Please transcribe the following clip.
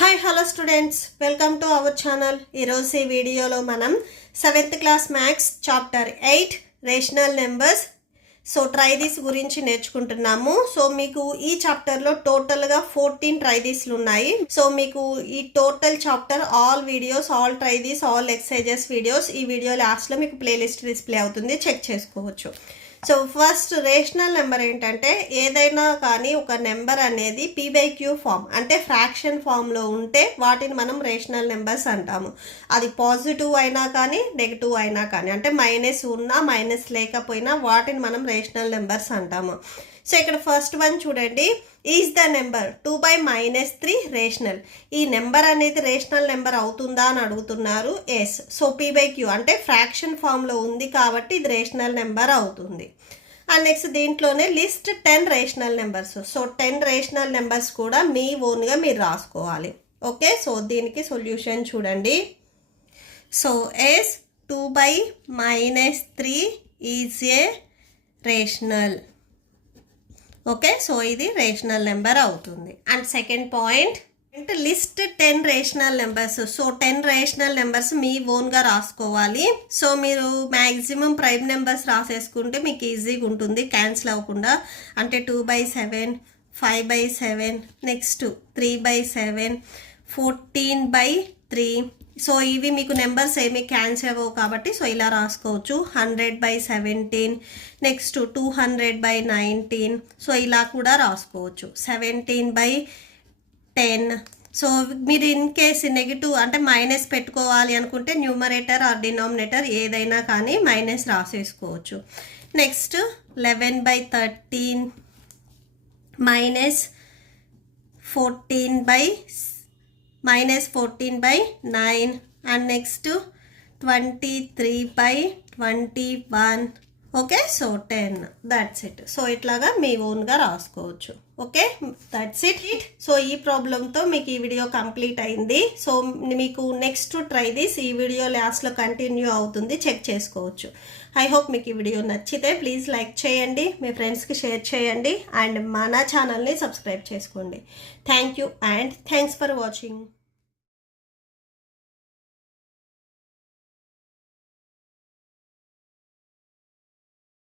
Hi hello students, welcome to our channel. ఈరోజు ఈ వీడియోలో మనం 7th class maths chapter 8 rational numbers try this గురించి నేర్చుకుంటున్నాము. మీకు ఈ చాప్టర్లో టోటల్గా 14 ట్రై దిస్లు ఉన్నాయి. మీకు ఈ total chapter all videos, all try this, all exercises videos ఈ వీడియో లాస్ట్లో మీకు ప్లేలిస్ట్ డిస్ప్లే అవుతుంది, చెక్ చేసుకోవచ్చు. ఫస్ట్ రేషనల్ నెంబర్ ఏంటంటే ఏదైనా కానీ ఒక నెంబర్ అనేది p/q ఫామ్ అంటే ఫ్రాక్షన్ ఫామ్లో ఉంటే వాటిని మనం రేషనల్ నెంబర్స్ అంటాము. అది పాజిటివ్ అయినా కానీ నెగిటివ్ అయినా కానీ అంటే మైనస్ ఉన్నా మైనస్ లేకపోయినా వాటిని మనం రేషనల్ నెంబర్స్ అంటాము. ఇక్కడ ఫస్ట్ వన్ చూడండి, ఈజ్ ద నెంబర్ 2/-3 రేషనల్. ఈ నెంబర్ అనేది రేషనల్ నెంబర్ అవుతుందా అని అడుగుతున్నారు. ఎస్. p/q అంటే ఫ్రాక్షన్ ఫామ్లో ఉంది కాబట్టి ఇది రేషనల్ నెంబర్ అవుతుంది. అండ్ నెక్స్ట్ దీంట్లోనే list 10 rational numbers. 10 rational numbers కూడా మీ ఓన్గా మీరు రాసుకోవాలి. ఓకే, దీనికి సొల్యూషన్ చూడండి. Yes 2/-3 is a rational. Okay, ఇది రేషనల్ నెంబర్ అవుతుంది. అండ్ సెకండ్ పాయింట్ అంటే list 10 rational numbers. 10 rational numbers మీ ఓన్గా రాసుకోవాలి. మీరు మ్యాక్సిమం ప్రైమ్ నెంబర్స్ రాసేసుకుంటే మీకు ఈజీగా ఉంటుంది, క్యాన్సిల్ అవ్వకుండా. అంటే 2/7, 5/7, నెక్స్ట్ 3/7, 14/3. ఇవి మీకు నెంబర్స్ ఏమి క్యాన్సిల్ అవ్వవు కాబట్టి ఇలా రాసుకోవచ్చు. 100/17, నెక్స్ట్ 200/19. ఇలా కూడా రాసుకోవచ్చు. 17/10. మీరు ఇన్ కేస్ నెగిటివ్ అంటే మైనస్ పెట్టుకోవాలి అనుకుంటే న్యూమరేటర్ ఆర్ డినామినేటర్ ఏదైనా కానీ మైనస్ రాసేసుకోవచ్చు. Next 11/13 -14/9 and next 23/21. Okay, 10. That's it. ఇట్లాగా మీ ఓన్గా రాసుకోవచ్చు. Okay, that's it. ఈ ప్రాబ్లంతో మీకు ఈ వీడియో కంప్లీట్ అయింది. మీకు నెక్స్ట్ ట్రై దిస్ ఈ వీడియో లాస్ట్లో కంటిన్యూ అవుతుంది, చెక్ చేసుకోవచ్చు. ఐ హోప్ మీకు ఈ వీడియో నచ్చితే ప్లీజ్ లైక్ చేయండి, మీ ఫ్రెండ్స్కి షేర్ చేయండి అండ్ మన ఛానల్ని సబ్స్క్రైబ్ చేసుకోండి. Thank you and thanks for watching.